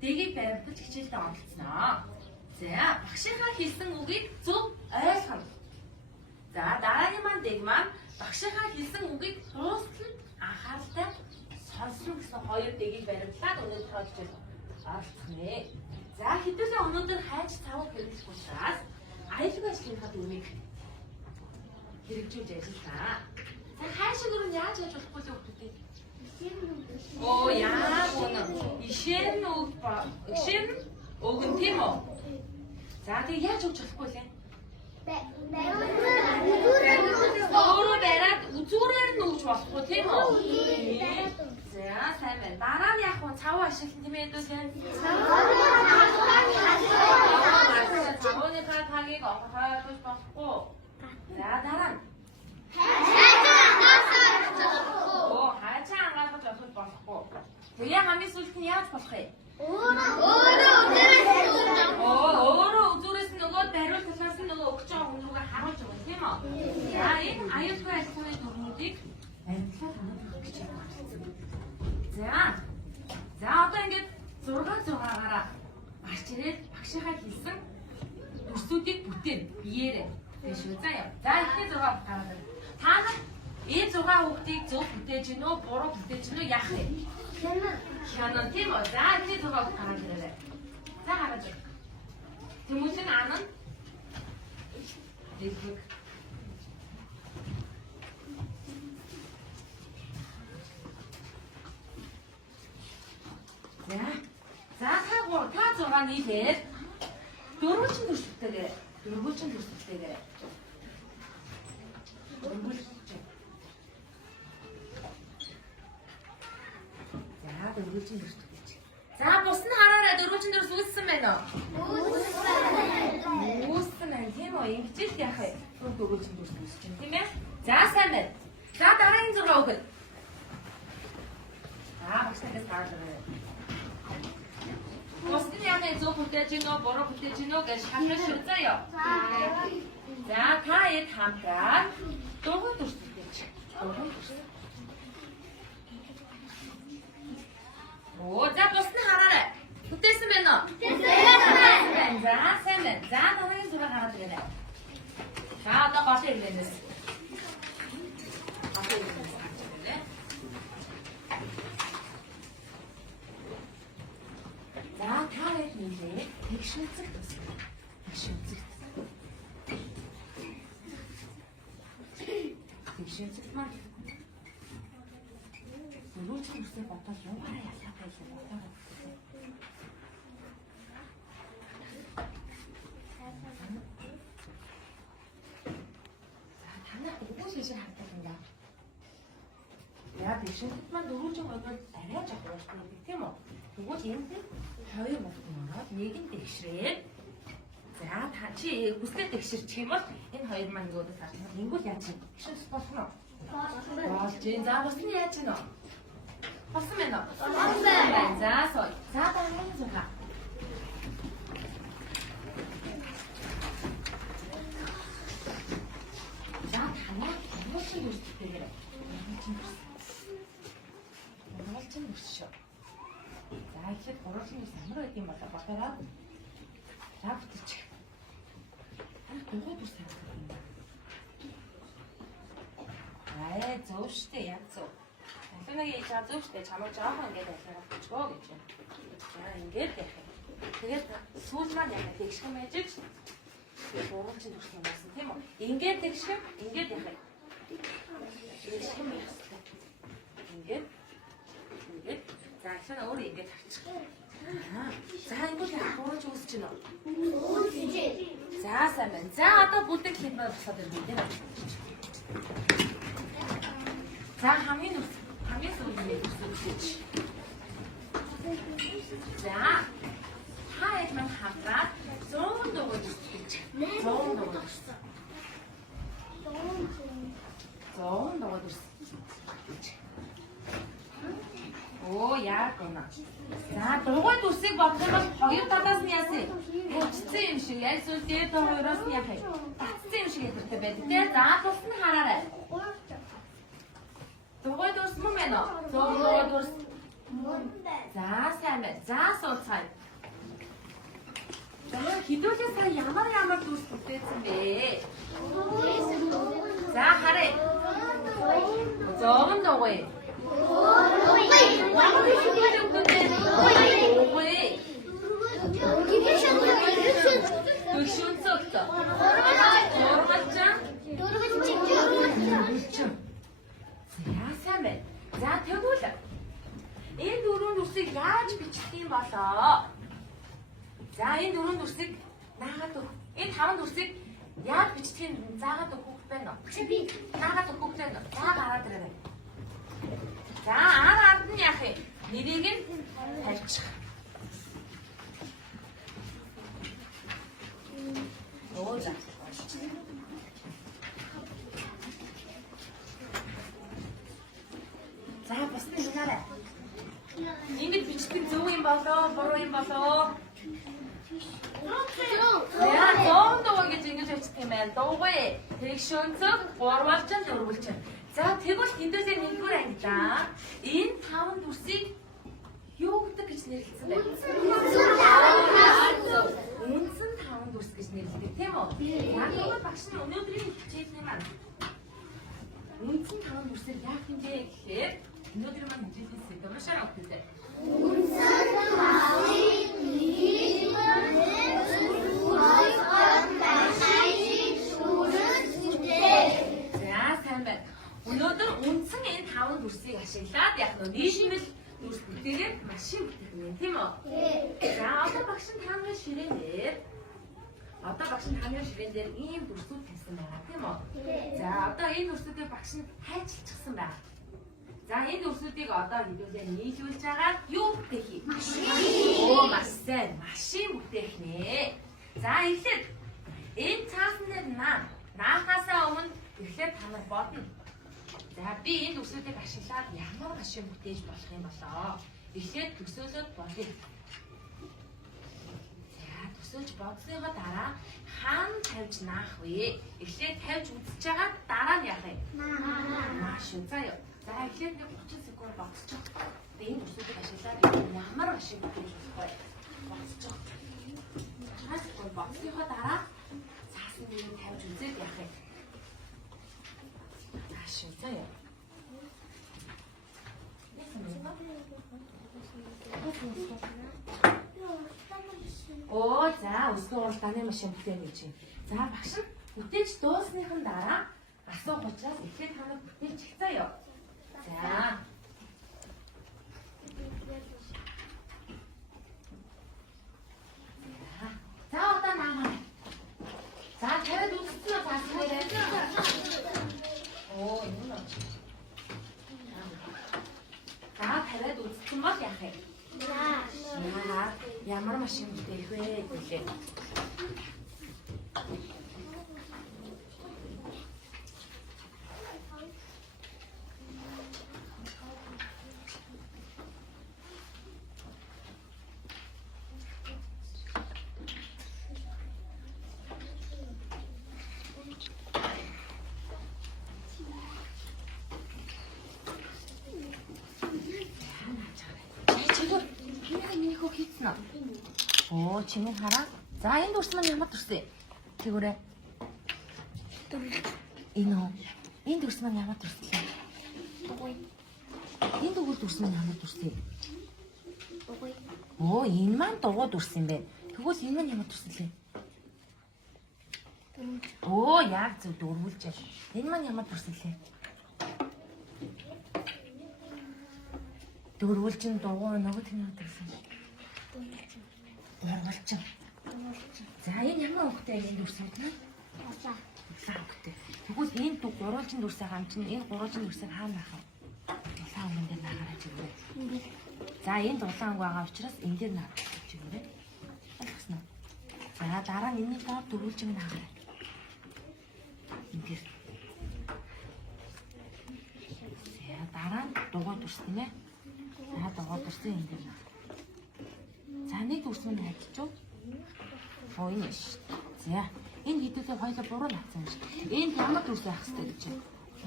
дэгийг баримтаж хичээлдээ онцлцноо. За, багшийнхаа хэлсэн үгийг зөв ойлгоно. За, дараагийн маань дэг маань багшийнхаа хэлсэн үгийг дуустал анхааралтай сонсно гэсэн хоёр дэгийг баримтлаад өнөөдөр хичээл оролцох нэ. За, хэдүүлээ өнөөдөр хайж цаваг хэрэглэх учраас аюулгүй ажлынхаа дүрмийг хэрэгжүүлж ажиллана. За, хайшиг өрн яаж яаж болохгүй л өгдөө. Оо, яа гоо. Ишэн өгөн тийм үү? За, тэг яаж өгч болохгүй лээ? Өөрөө бариад үзүүрээр нь өгч болохгүй тийм үү? За, сайн байна. Дараа нь яг нь цав ашиглан тийм ээ дүү. Цавныхаа тагийг олохоос болохгүй. За, дараа нь хайчаа ангаалгаж олох болохгүй. Тэгээ хамгийн сүүлд нь яаж болох вэ? Өөрөө үзүүрээс нөгөө бариул талаас нь нөгөө өгч байгаа хүн рүүгээ харуулж байгаа тийм үү? За, энэ аюулгүй ажлын дүрмүүдийг баримтлаад ханах гэж байна. За, одоо ингээд 6-6-аараа гарч ирээд багшийнхаа хэлсэн дүрсүүдийг бүтээн биеэрээ. Тэш үү заяа. За, ихний 6 гараад байна. Та нар E6 хүүхдийг зөв бүтээж гинөө, буруу бүтээж гинөө яах вэ? Хянаа тийм үү? За, ихний 6 хүүхд гараад ирээ. За, хараад байна. Тэмүүлийн ан нь дэвэг. За, та 6 нийлээд дөрвөлчин дүрсэлтэйгээ. Дөрвөлчин дүрсэлтэйгээ. Дөрвөлчин дүрс гэж. За, бус нь хараарай дөрвөлчин дүрс үүссэн байна уу? Үүссэн байна тийм үү? Ингэж л яах вэ? Дөрвөлчин дүрс үүсэж байна тийм ээ? За, сайн байна. За, дараагийн 6 өгөл. Багштай таардаг. Бус нь яг зөв бүтээж гинөө, буруу бүтээж гинөө гэж шалгаж шүү заяа. За, та эд хамтраад дөрвөн дүрс бүтээж. Дөрвөн дүрс. Оо, за бус нь хараарай. Бүтээсэн байна уу? Бүтээсэн. За, сайн байна. За, дараагийн 6 гараад ирээ. За, одоо гол ирлэнээс. За, та хэд нэлээ тэгшүүлцэх тусах. Тэгшүүлцэх. Тэгшүүлцэх маань Рүүчийн үстэй бодоод юугаараа ялах вэ гэж бодоод. За, танаа дөрвөн шишээ хавтал юм яа. Яа, тэгшүүлт маань дөрвөн бодоод арай жоох уушгүй тийм үү? Тэгвэл энд хоёр болгоно ороод нэг нь тэгшрээ. За, та чи хүслээ тэгширчих юм бол энэ хоёр маань нөгөөдөөс харах юм. Ингүүл яаж юм? Тэгшүүлт болно уу? Болж юм. За, бус нь яаж юм бэ? Болсон байна уу? Болсон байна. За, сой. За, дараагийн 6. За, танаа дөрвөлчин дүрстэйгээр. Дөрвөлчин дүрс шүү. За, ихэд дөрвөлчин дүрс амар байд юм болоо бодороо. За, бүтчих. Дөрвөн дүрс харах юм. Зөв штэ, яг зөв. Тэнийг яа зөв штэ чамд жоохон ингээд ажиллах гэжгөө гэж байна. За ингээд яах юм. Тэгээд сүүл маань яг тэгшхэн байж ш. Тэгээд гурванчин дүрс юм байна тийм үү? Ингээд тэгшхэн, ингээд яах юм. Тэгшхэн яах вэ? Ингээд. За ихэнх өөр ингээд тавчих. За ингээд гурванч үүсэж байна уу? Үүсэж. За сайн байна. За одоо бүдэг хэмээр босоод ирнэ тийм үү? За хамгийн сүүлийн үсэж. За хаяг маань хамтраад 100 дугаар үсэж. 100 дугаар үсэж. 100 дугаар үсэж. Оо яг гоо. За дугаар үсийг бодох юм бол хоёр талаас нь яасан. Хүчсэн юм шиг яг зүйл дээр хоёроос нь яах вэ? Татсан юм шиг хэлбэртэй байдаг тийм. За тус нь хараарай. Дугаар дүрс мөн байна уу? Дугаар дүрс. За сайн байна. За сууцгаая. За хэдүүлээ сая ямар дүрс бүтээсэн бэ? За харъя. Зовон дуугүй. Төгшөнцөгт. Сайн байна. За тэгвэл энэ дөрвөн дүрсийг яаж бичих юм болоо? За энэ дөрвөн дүрсийг наагаад өг. Энэ таван дүрсийг яаж бичдгийг заагаад өгөх байна уу? Би наагаад өгөх байна. За гараад ирээ. За ард нь яах вэ? Нэрийг нь тавьчих. Өөза. За бас нэг нэрээ. Ингэж бичдэг зөв юм болоо, буруу юм болоо? Яа, доо гэж ингэж бичдэг юм байна. Дуугүй. Тэгшөнцөг, гурвалжин, дөрвөлжин. За тэгвэл хэдүүлээ нэгдүгээр ангилаа. Энэ таван дүрсийг юу гэдэг гэж нэрлэсэн бэ? Үндсэн таван дүрс гэж нэрлэдэг тийм үү? Яг нь багш нь өнөөдрийн хичээлний маань үндсэн таван дүрсээр яах юм бэ гэхээр өнөөдрийн маань хичээлийн сэдв уншаарай өгдөө. Үндсэн таван өнөөдөр үндсэн энэ таван дүрсийг ашиглаад яг нь нийшмэл дүрс бүтээгээд машин бүтээх юм тийм үү? За одоо багш нь таамагийн ширээн дээр ийм дүрсүүд тавьсан байгаа тийм үү? За одоо энэ дүрсүүдийг багш нь хайчилчихсан байна. За энэ дүрсүүдийг одоо хэдүүлээ нийлүүлж агаад юу бүтээх юм? Машин. Оо маш сайн. Машин бүтээх нэ. За эхлээд энэ цаасан дээр наахаасаа өмнө эхлээд та нар бодно. За би энэ дүрсүүдийг ашиглаад ямар машин бүтээж болох юм болоо? Эхлээд төсөөлөд бодъё. За төсөөлж бодсныхоо дараа хаана тавьж наах вэ? Эхлээд тавьж үзэж байгаа дараа нь яах вэ? Маш заяа. За эхлээд нэг 30 секунд бодсоч. Энэ дүрсүүдийг ашиглаад ямар машин бүтээж болох вэ? Бодсоч. 30 секунд бодсныхоо дараа цаасан дээр тавьж үзээд яах вэ? Заяа. Оо за өсгөн уралдааны машин бүтээн гэж юм. За багш нь бүтээж дуусныхан дараа асуух учраас эхлээд та нар бүтээж хэлцээё. За. За одоо наамаа. За тавиад үзсэн үү цаасан дээрээ? Оо энэ нь. За тавиад үзсэн бол яах вэ? Ямар машин бүтээх вэ гэлээ. Оо чиний хараа. За энэ дүрс маань ямар дүрс вэ? Тэгвэрээ. Энэ дүрс маань ямар дүрс вэ? Энэ дүрс маань ямар дүрс вэ? Оо энэ маань дугуй дүрс юм бэ. Тэгвэл энэ маань ямар дүрс вэ? Оо яг зөв дөрвөлж. Энэ маань ямар дүрс вэ? Дөрвөлжин дугуй нөгөө тэний дүрс вэ? Гурвалжин. За энэ ямар хөвгтэй энэ дүрсүүд нэ? Улаан хөвгтэй. Тэгвэл энэ гурвалжин дүрсээ хамтна энэ гурвалжин дүрсээ хаана байх вэ? Улаан өнгөн дээр наагарч ирвэ. За энд улаан өнгө байгаа учраас энэ дээр наагарч ирвэ. Ойлгосноо? За дараа нь энэний доор дөрвөлжин наагараа. Ингээд. За дараа нь дугуй дүрс тийм ээ. За дугуй дүрсээ энэ дээр наагараа. За нэг дүрс нь хайчиж. Оо энэ ш. За энэ хэдүүлээ хоёлоо буруу наацсан юм шиг. Энд ямар дүрс байх хэрэгтэй гэж байна.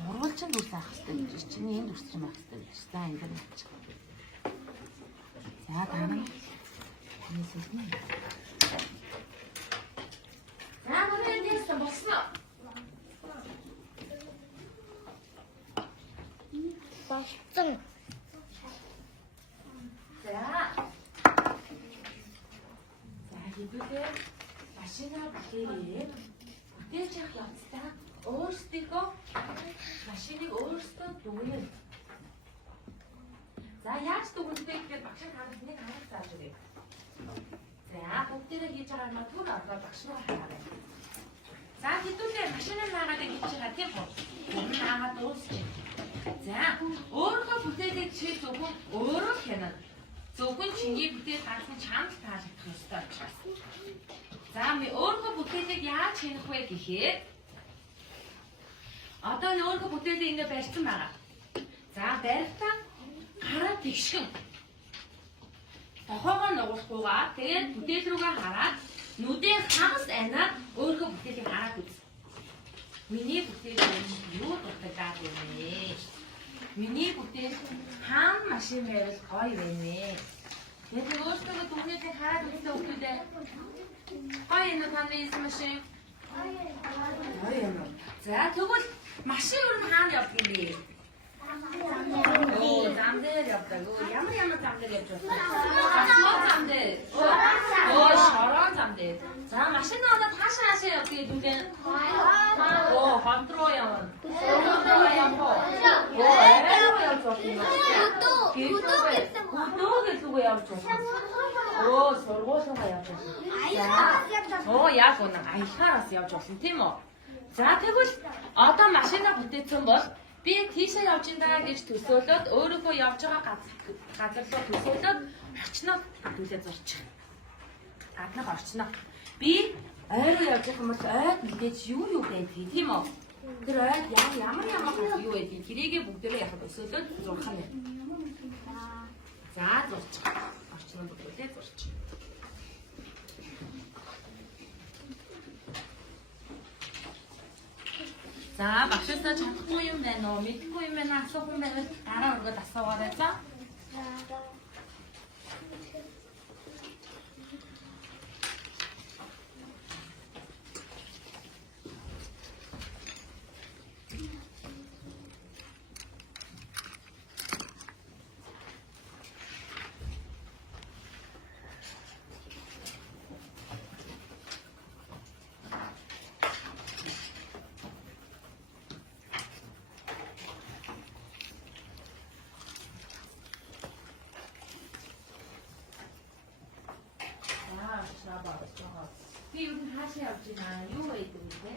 Гурвалжин дүрс байх хэрэгтэй гэж чинь энэ дүрс чинь байх хэрэгтэй гэж. За энэ дээр наачих. За дараа. За манай тест болсон. Болсон. За хэдүүлээ машинаа бүтээгээд бүтээж явах явцдаа өөрсдийнхөө машиныг өөрсдөө дүгнэв. За яаж дүгнэвэ гэхээр багш хаалт нэг хаалт зааж өгье. За бүгдээрээ хийж байгаа юм түр одоо багш руу хараарай. За хэдүүлээ машинаа наагаад хийж байгаа тийм үү? Өмнө наагаад дуусчих. За өөрөө бүтээдэг чи зөвхөн өөрөө хянана. Зөвхөн чиний бүтээл гарсан чамд таалагдах ёстой учраас. За ми өөрөө бүтээлийг яаж хянах вэ гэхээр одоо энэ өөрөө бүтээлийг ингэ барьсан байгаа. За барьтаа хараа тэгшгэн. Тохоогоо нугуулахгүйгаа тэгээд бүтээл рүүгээ хараад нүдээ хагас анаад өөрөө бүтээлийг хараад үз. Миний бүтээл юу дутагдаад байна вэ? Миний бүтээл хаан машин байвал гоё байна вэ? Тэгээд өөртөө дүгнэлтийг хараад үзсэн хүмүүсээ гоё юм уу таны машин? Гоё юм уу? За тэгвэл машин юу хаана явдаг юм бэ? Зам дээр явдаг. Ямар зам дээр явж байна? Зам дээр. Шорон зам дээр. За машин надад хаашаа явдаг юм бэ? Контрол явна. Гүдүүгээ явж байна. Сургуулигаа явж байна. Яг үнэн аялахаараас явж болно тийм үү? За тэгвэл одоо машинаа бүтээсэн бол би тийшээ явж индаа гэж төсөөлөд өөрөөхөө явж байгаа газар руу төсөөлөд орчноо төлөө зорчих. Гаднах орчноо. Би ойроо явж байгаа юм бол ойд мэдээж юу байдгийг тийм үү? Тэр ойд ямар юу байдгийг тэрийгээ бүгдээрээ яхад төсөөлөд зурх юм. За зурчих. Орчноо бүгдээ зурчих. За багшаасаа чадахгүй юм байна уу? Мэдхгүй юм байна асуух юм байвал дараа өргөд асуугаарай за. Би юу хаашаа явж байна? Юу байдаг вэ?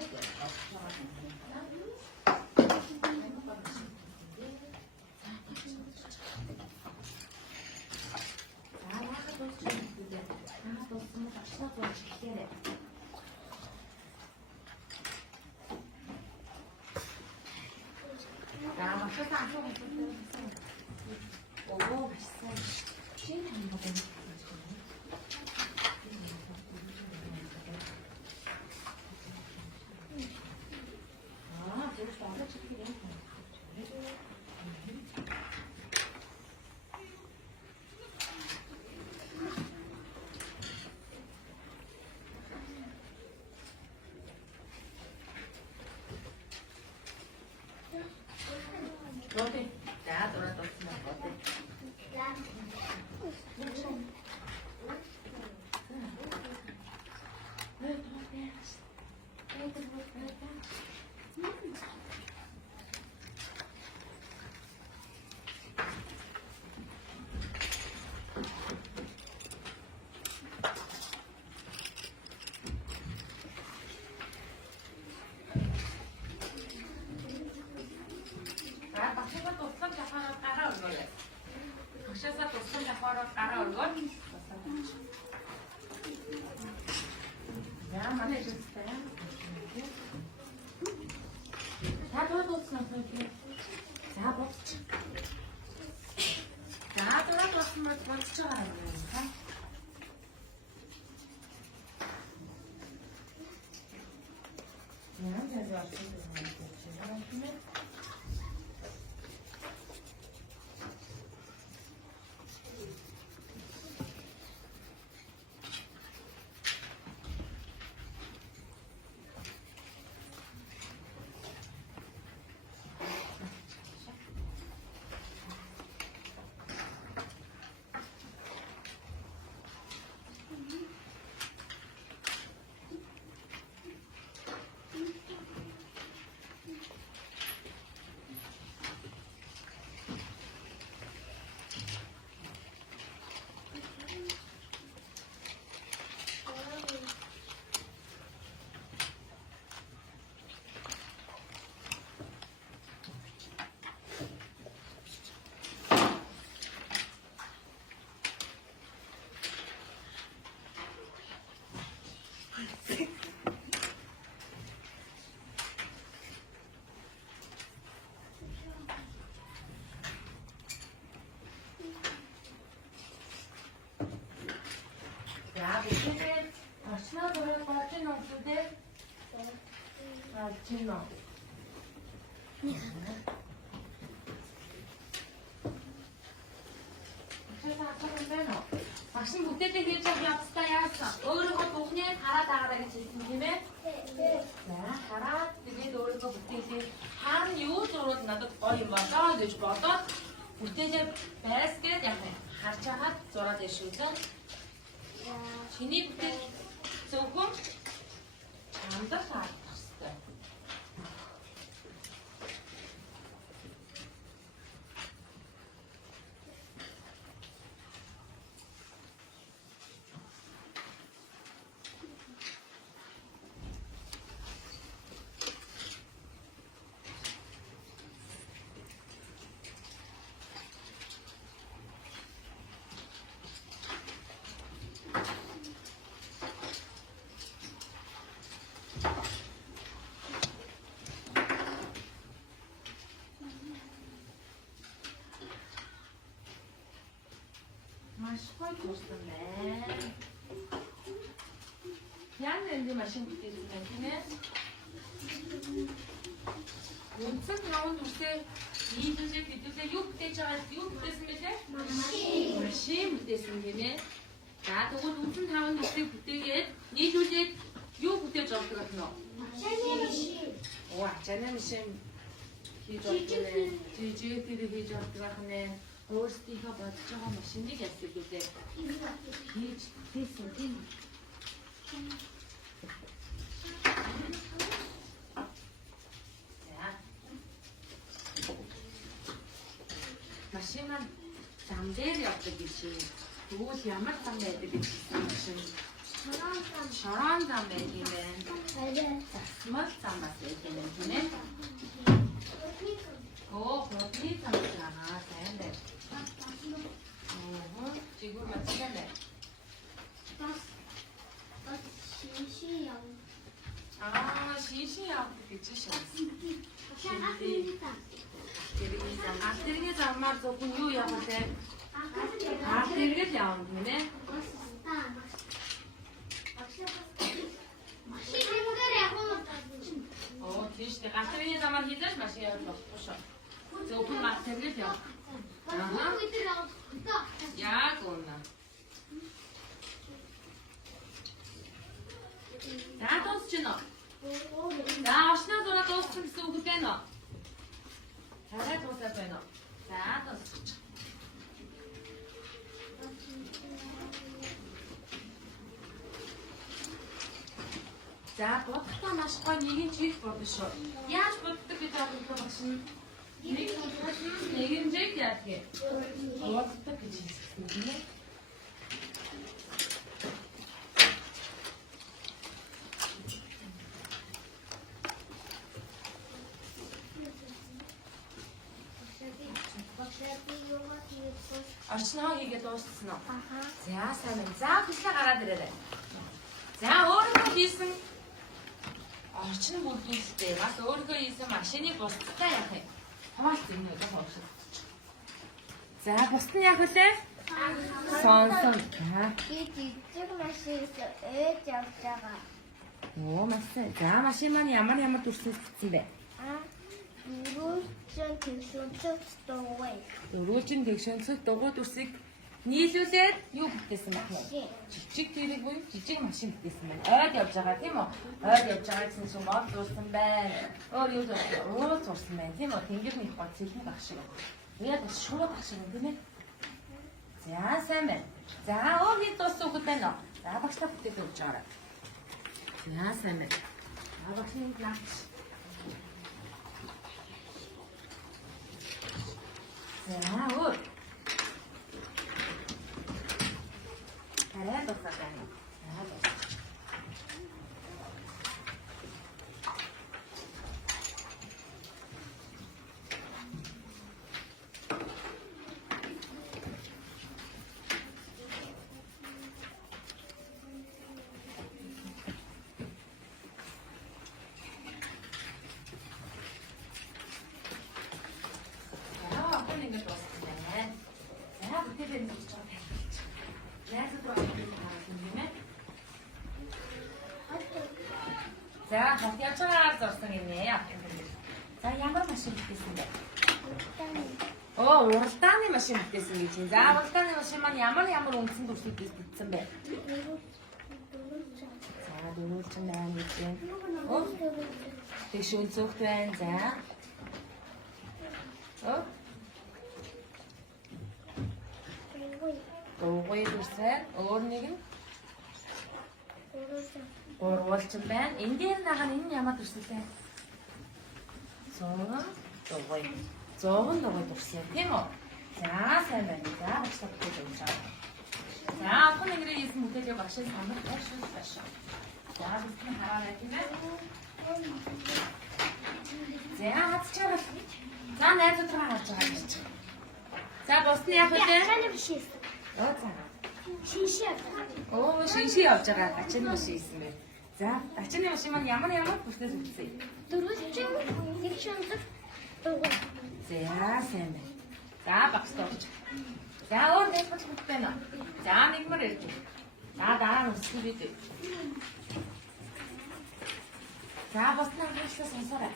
Rồi, đã tụi nó tụi nó Багшаасаа тусгал давхараар гараа өргөөл. Яа манай хэвчтэй яа. Та дуусна уу? За бооч. За дуусна болчихж байгаа юм байна. Яа яа яа. 자, 밑에는 신화도를 거친 농수대 진농. Багшин бүтээтэй хийж авах явцтай яасан. Өөрийнхөө бүхнээ хараад гэж хэлсэн тийм ээ. За хараад тэгээд өөрийнхөө бүтээлээ хаана юу зурвал надад гоё юм болоо гэж бодоод бүтээлээ байс гэж яг харж хагаад зураад яшүүлсэн. Чиний бүтээл зөвхөн чамдаа харах хэрэгтэй. Машингүй тууссан байна. Яан энэ машин бүтээсэн байна тийм ээ. Өнцөг таван төрсөө нийлүүлээд хэдүүлээ юу бүтээж байгаа юу бүтээсэн бэ те? Машин бүтээсэн тийм ээ. За тэгвэл өнцөг таван төрсөө бүтээгээд нийлүүлээд юу бүтээж байгаа гэх нь? Машин. Оо, ачааны машин хийж байгаа нэ. Жижиг хийж байгаа нэ. Өөрсдийнхөө бодож байгаа машиныг ясгэлээ хийж хийсэн тийм. За. Машин маань зам дээр явдаг гэж. Тэгвэл ямар зам байдаг гэж машин? Шорон зам байдаг юм байна. Засмал зам байдаг юм байна тийм ээ. Оо, протеин зам байна. Сайн байна. 지금 맞추겠네. 아, 시시야. 그치셔. Ахтэргээ замаар зөвхөн юу явах вэ? Ахтэргээ л явах юм нэ. Оо, тийш дээ. Ахтэргээ замаар хийлээш машин явах болохгүй шүү. Зөвхөн ахтэргээ л явах. Яг үнэ. За дуусчихно. За очно зураг дууссан гэсэн үг байна уу? Хараа дуусаад байна уу? За дуусчих. За бодохдоо маш гоё нэгэн чиг бодно шүү. Яаж боддог гэж бодох багшин? Нэгэнжийг яадаг? Боддог гэж хэлсэн тийм ээ. Орчноо хийгээд дууссан уу? За сайн байна. За бүслээ гараад ирээрэй. За өөрөөр хийсэн орчин бүрдүүлэлтээ бас өөрөөр хийсэн машиныг бусдаа яах юм? Хаваалт юм уу хоолш. За бусд нь яг үлээ. Сонсон. Би жижиг машинээс ээж явж байгаа. Оо машин. За машин маань ямар дүрслэл бүтсэн бэ? Дөрвөлжин тэгшөнцөг дугуй дүрсийг нийлүүлээд юу бүтээсэн байх вэ? Жижиг тэрэг буюу жижиг машин бүтээсэн байна. Ойд явж байгаа тийм үү? Ойд явж байгаа гэсэн чинь мод зурсан байна. Өөр юу зурсан? Уул зурсан байна тийм үү? Тэнгэрний их гол цэлмэг ах шиг. Яг шууд ах шиг юм тийм ээ. За сайн байна. За өөр хэд дууссан үг байна уу? За багшлаа бүтээсэн өгч байгаарай. За сайн байна. Багшлын класс. За өөр. Хараа дуусаад байна. Ингээд дууссан байна. За бүтээлээ нэг ч байгаа. Яаж дуусах вэ? За, хатячаар зорсон гинэ. За, ямар машин бүтээсэн бэ? Уралдааны машин бүтээсэн гэж байна. За, уралдааны машин маань ямар үндсэн төрөлд бүтсэн бэ? За, дөрвөлжин байна гэж байна. Тэг шүүн цогт байна. За. Дуугүй бүрсэн. Өөр нэг нь урвалжин байна. Энд дээр нагаа энэ ямар төрсөлтэй? 100 дуугүй. 100 дуугүй төрсөн. Тийм үү? За, сайн байна. За, багшлах гэж байна. За, одоо нэгрээ хийсэн бүтээлээ багшаа санах шүү байна. За, бидний хараарай тийм ээ. За, хацчаар. За, найзуудгаа харж байгаа юм чи. За, босны яг үлээ. За. Шиншээ явж байгаа ачааны машин хийсэн бэ. За, ачааны машин маань ямар бүснээс үлдсэн? Дөрвөлжин нэг шундаг. За, сайн байна. За, багс тоож. За, өөр нэг бүт байна. За, нэгмэр ирж. За, дараа нь өсгөл бид. За, босны хавшлаа сонсоорой.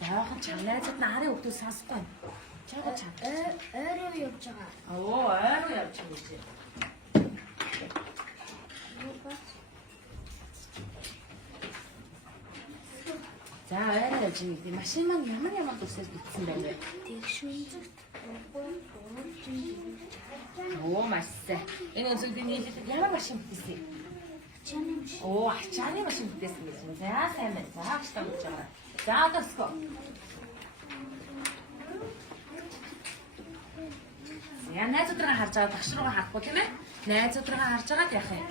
За, чанайцад нарын өгдөө сонсохгүй байна. Чагаа чад. Ойроо явж байгаа. Ойроо явж байгаа гэж. За, ойроо явж байгаа. Машин маань ямар төсөөс битсэн байна вэ? Тэг шүнзэгт. Маш сайн. Энэ өнцөгийн нийлээд ямар машин битсэн? Ачааны машин. Ачааны машин битсэн гэж. За, сайн байна. За, агшлаа гэж байгаа. За, одооско. Я найзуудраа харж байгаа багш руугаа харахгүй тийм ээ. Найзуудраа харж байгаад яах юм?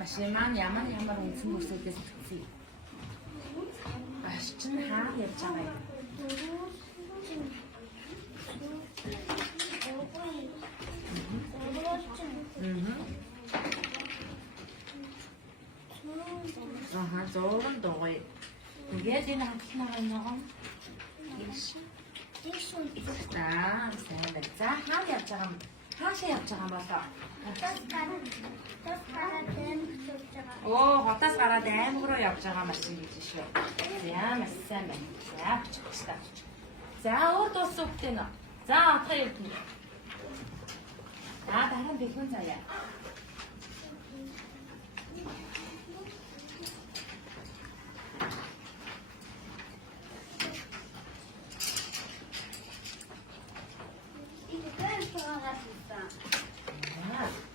Машин маань ямар үндсэн өрсөлдөөс бүтсэн. Баш чинь хаа явж байгаа юм? Зурган дуугүй. Тэгээд энэ хамтлагаа нөгөө Ишүүн. За, сайн байна. За, хаа явж байгаа юм? Хаашаа явж байгаа юм болоо? Хотоос гараад аймаг руу явж байгаа машин гэж шүү. За, маш сайн байна. За, оччихлаа. За, өөр дууссан үгтэй нөө. За, отгоо явдна. За, дараа нь бэлгэн заяа.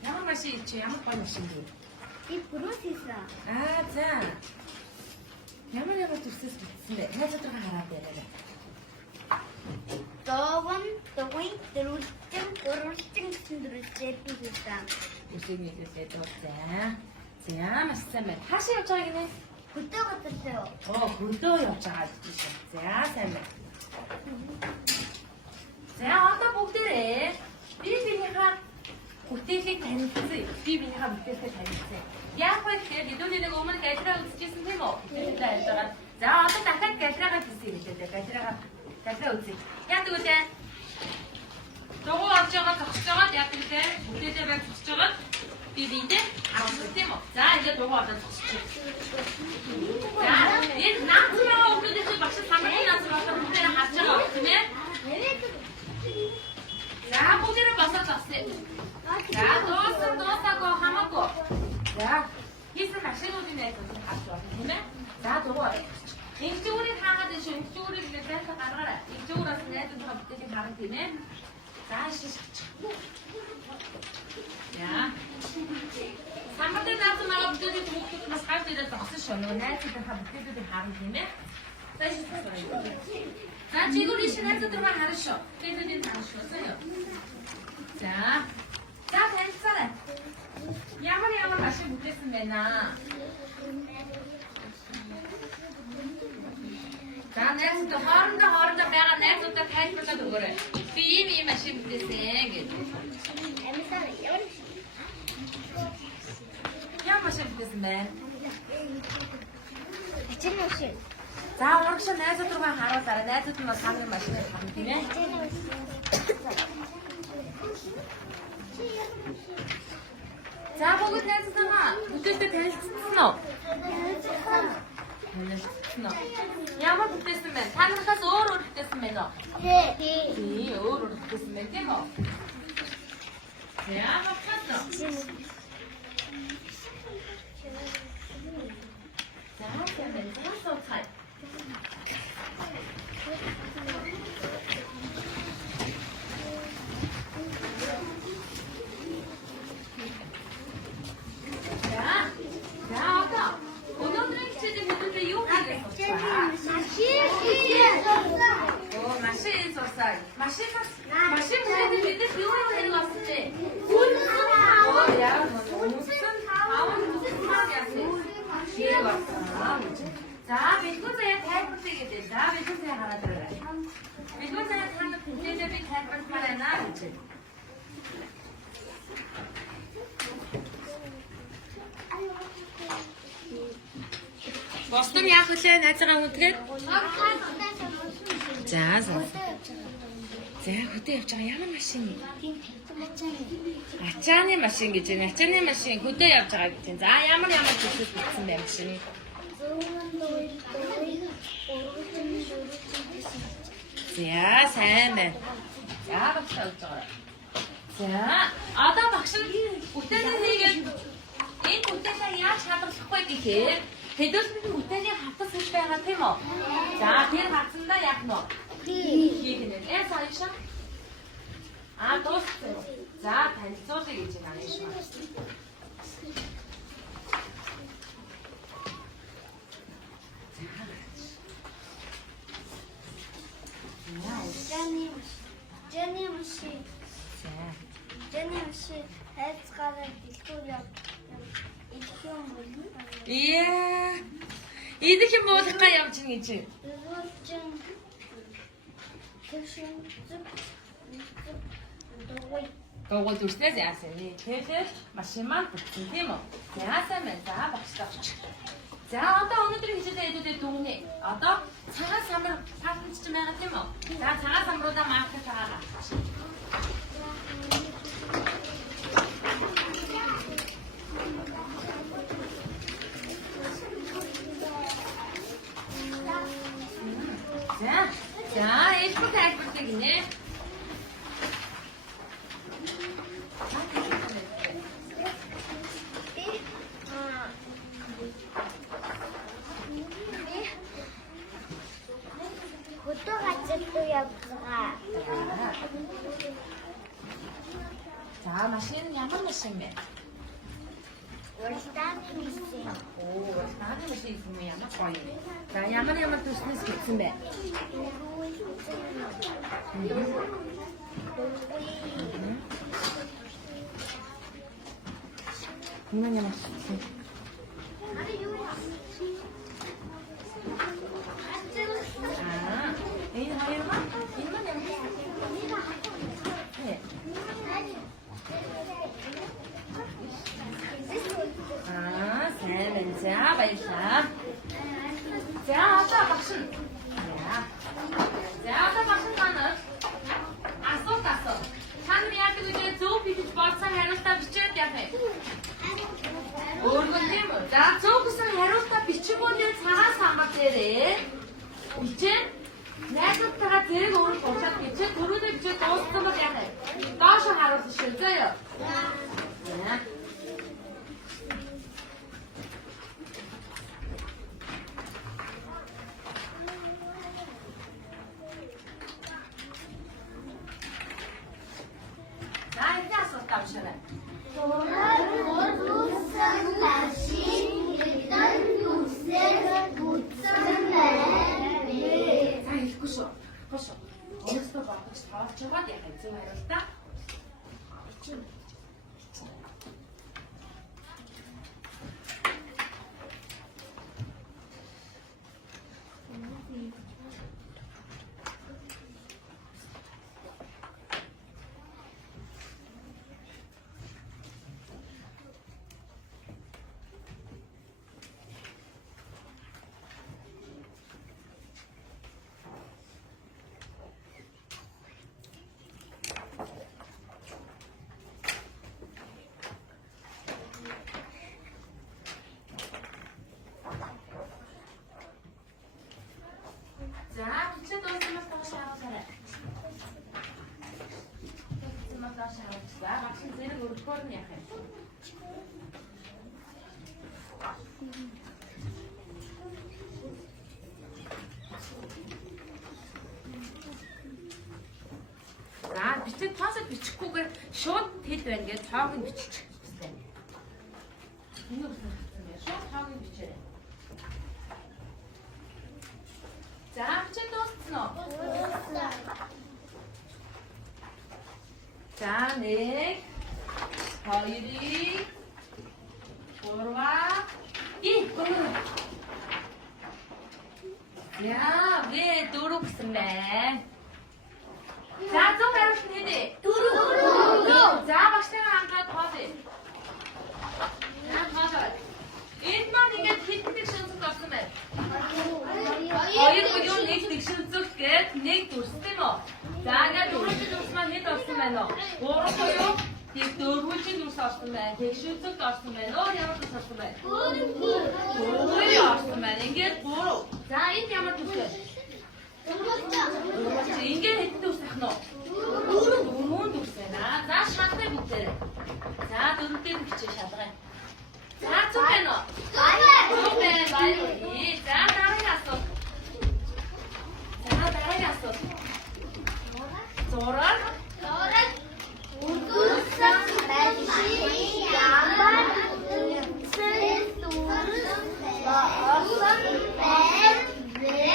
Ямар машин чи ямар гой машин бэ? И брусиса. За. Ямар төсөөс битсэн бэ? Найзуудраа хараад яриа. Догон, догой, дөрвөлжин гэсэн дөрвөлжин битсэн. Үсэг нийлүүлээд байна. За, маш сайн байна. Хаашаа явж байгаа гинэ? Хөдөө готолтой. Хөдөө явж байгаа гэж шүү. За, сайн байна. За, одоо бүгдээрээ биенийхээ бүтээлийг танилцсан. Биенийхээ бүтээлээ танилцсан. Яг вэ тэгэхээр хэдүүлээ нэг өмнө галерей үзчихсэн тийм үү? Бүтээлээ хайж байгаа. За, одоо дахиад галерейгаа хийсэн юм лээ. Галерей үзье. Яг тэгвэл догоо авч байгаа зогсож байгаа яг тэгвэл бүтээлээ барь зогсож байгаа. Биендээ харуулсан тийм үү? За, ингээд догоо аваад зогсож байна. За, энэ наацраа өгдөөс багш самбарын наацраа бүтээлээ харж байгаа тийм ээ? За, бүгдээрээ босоод авсан. За, дуусаагүй хамаагүй. За, хийсэн машинуудын найзууд харж байна тийм ээ? За, дугуй. Инжүүрийг хаагаад энэ шүү. Инжүүрийг лэвэлт гаргаарай. Инжүүраас найзуудаа бүтээлийг харна тийм ээ? За, шиш. Яа. Самбарын наацраа бүтээлийг бүгд бас гал дээр зогсон шүү. Нөгөө найзуудаа бүтээлүүдийг харна тийм ээ? За, шиш. За, чигүүрийн найзуудаа харна шүү. Бүтээлүүдийг харна шүү. За. За, танилцаарай. Ямар машин бүтээсэн байна. За, найзуудаа хоорондоо байгаа найзуудаа тайлбарлаад өгөөрэй. Би ийм машин бүтээсэн гэж. Ямар машин бүтээсэн бэ? Ачааны машин. За урагш найзууд руугаа харуулаарай. Найзууд нь бол хамгийн машиныг харна тийм ээ. За бүгд найзуудаа бүтээстэй танилцсан уу? Танилцсан уу? Ямар бүтээсэн бэ? Та нархаас өөр бүтээсэн байна уу? Тий, өөр бүтээсэн байна тийм үү? Яа, хатна. За, тийм ээ. Машин бүлэглэж мэдээж юу юм болсон бэ? Яа, мөсөн аав мөсөн яасан. Шээ болсон. За, бэлгүү заяа тайлбарлая гэдэг. За, бэлгүү заяа хараад ирээрэй. Бэлгүү заяа танд бүтээлээ би тайлбарлахаар байна гэж. Бостон яах вэ? Найзгаа үнтгэхэд. За, за хөдөө явж байгаа ямар машин? Ачааны машин гэж байна. Ачааны машин хөдөө явж байгаа гэж байна. За ямар зүйлс бичсэн бэ машин? За сайн байна. За багш явж байгаа. За одоо багш бүтээлээ хийгээд энэ бүтээлээ яаж хадгалахгүй гэхээр хэдүүлбэрийн бүтээлийн хавтас гэж байгаа тийм үү? За тэр хавцандаа яах нь вэ? Хийх нэ. Саяша. Дууссан. За танилцуулъя гэж байна шүү. Жэни машин хайцгаараа дэлгүүр яв. Идэх юм бол. Яа. Идэх юм бол хаа явж ийн гэж. Догоо дүрснээс яасан вэ? Тэгэхээр машин маань бүтсэн тийм үү? Яасан бэ? За багшлаач. За одоо өнөөдрийн хичээлээ хэдүүдэд дүгнэ. Одоо цагаан самбар партнерч байгаа тийм үү? За цагаан самбаруудаа маркер таагаа. За, эшгүй тайлбарлая гинэ. Хөдөө газар явгаа. За, машин ямар машин бэ? Уралдааны машин. Оо, уралдааны машин юм ямар гоё юм. За, ямар төснөөс бичсэн бэ? Энэ ямар машин? Энэ хоёр маань энэ маань ямар машин? сайн байна. За баярлалаа. За одоо багш нь. За одоо багш нь танаас асуулт асуу. Таны яг үгүй зөв бичиж болсон хариултаа бичээд явах юм. Өөргөө тийм үү? За зөв гэсэн хариултаа бичиггүй цагаан самбар дээрээ бичээд найзуудтайгаа зэрэг өөрөөр буцаад бичээд түрүүний бичээд дууссан бол яах вэ? Доош харуулсан шүү заяа. За. доош харагдсан. Багш зэрэг өргөхөөр нь яах юм? За бичиг тоосод бичихгүйгээр шууд тэл байна гэж тоог нь бичих хэрэгтэй. Энэ үсэн хэлсэн юм. Шууд тоог нь бичээрэй. За бичиг дууссан уу? За 1 2 3 яа 왜 дөрөв гэсэн бэ? За зөв хариулт нэ. Дөрөв. За багштай хангаад тоосё. За тоосоо. Энд маань ингээд хэдэн тэгшинцэг орсон бэ? 2 буюу 1 тэгшинцэг гээд 1 дүрстэй мó. За ингээд дөрөвчд дүрс маань хэд орсон байна уу? 3 буюу тэг дөрвөлжин дүрс орсон байна. Тэгшинцэгт орсон байна. Ямар дүрс орсон байна? 3 орсон байна. Ингээд 3. За энд ямар дүрс вэ? Ингээд хэдэн дүрс ах нь уу? 4 дүрс байна. За шалгая бүгдээрээ. За дөрөвдөө бичиж шалгая. За зүг байна уу? Зүг байна. Баярлалаа. За дараагийн асуулт. За дараагийн асуулт. Зураг. Удурсан байшин ямар цэс дурсан орсон бэ?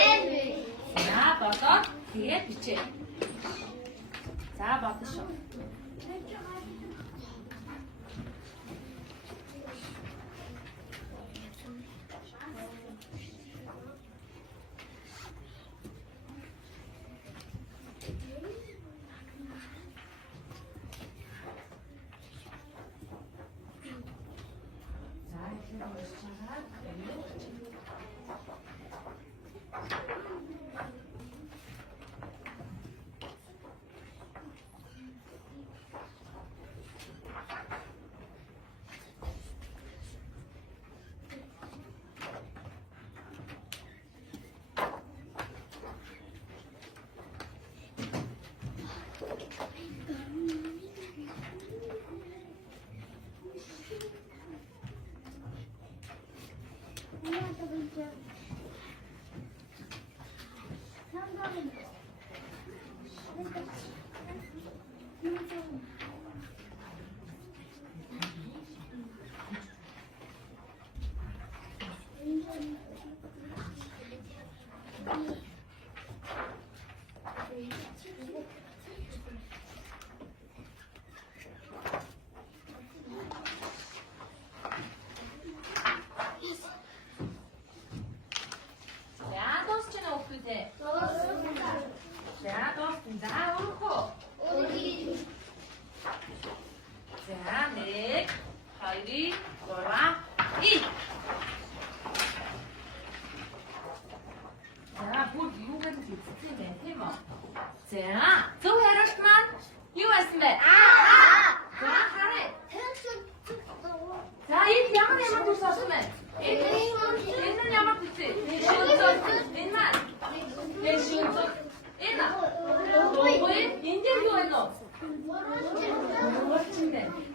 За бодоод тэгээд бичээ. За бодно шүү.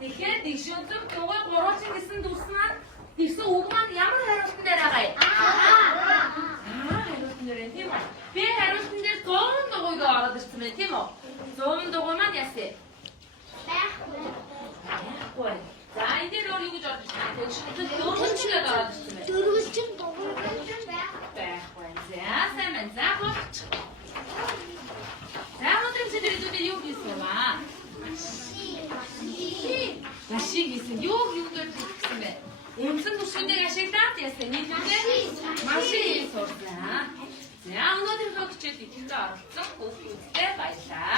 Тэгэхээр дэшөнцөг дугуй 3 гэсэн дүрс маань тэгсэн үг маань ямар хариултан дээр байгаа юм? Хариултан дээр тийм үү? Би хариултан дээр 100 дугуйг ороод ирсэн байна тийм үү? 100 дугуй маань яасан? Байхгүй. За энэ дээр өөр юу гэж орж ирсэн? Дэшөнцөг дөрвөлжинд ороод ирсэн байна. Дөрвөлжин дугуй байхгүй. За сайн байна. За болч. За өнөөдрийн сэдвээр юу хийсэн бэ? Яшиг хийсэн. Юу дээр хийсэн бэ? Өмсөн түвшиндээ яшиглаад яасан. Нийлүүлээ машин сурсан. За өнөөдрийн хөгжил ихэвчлэн оролцсон хүүхдүүдтэй баярлалаа.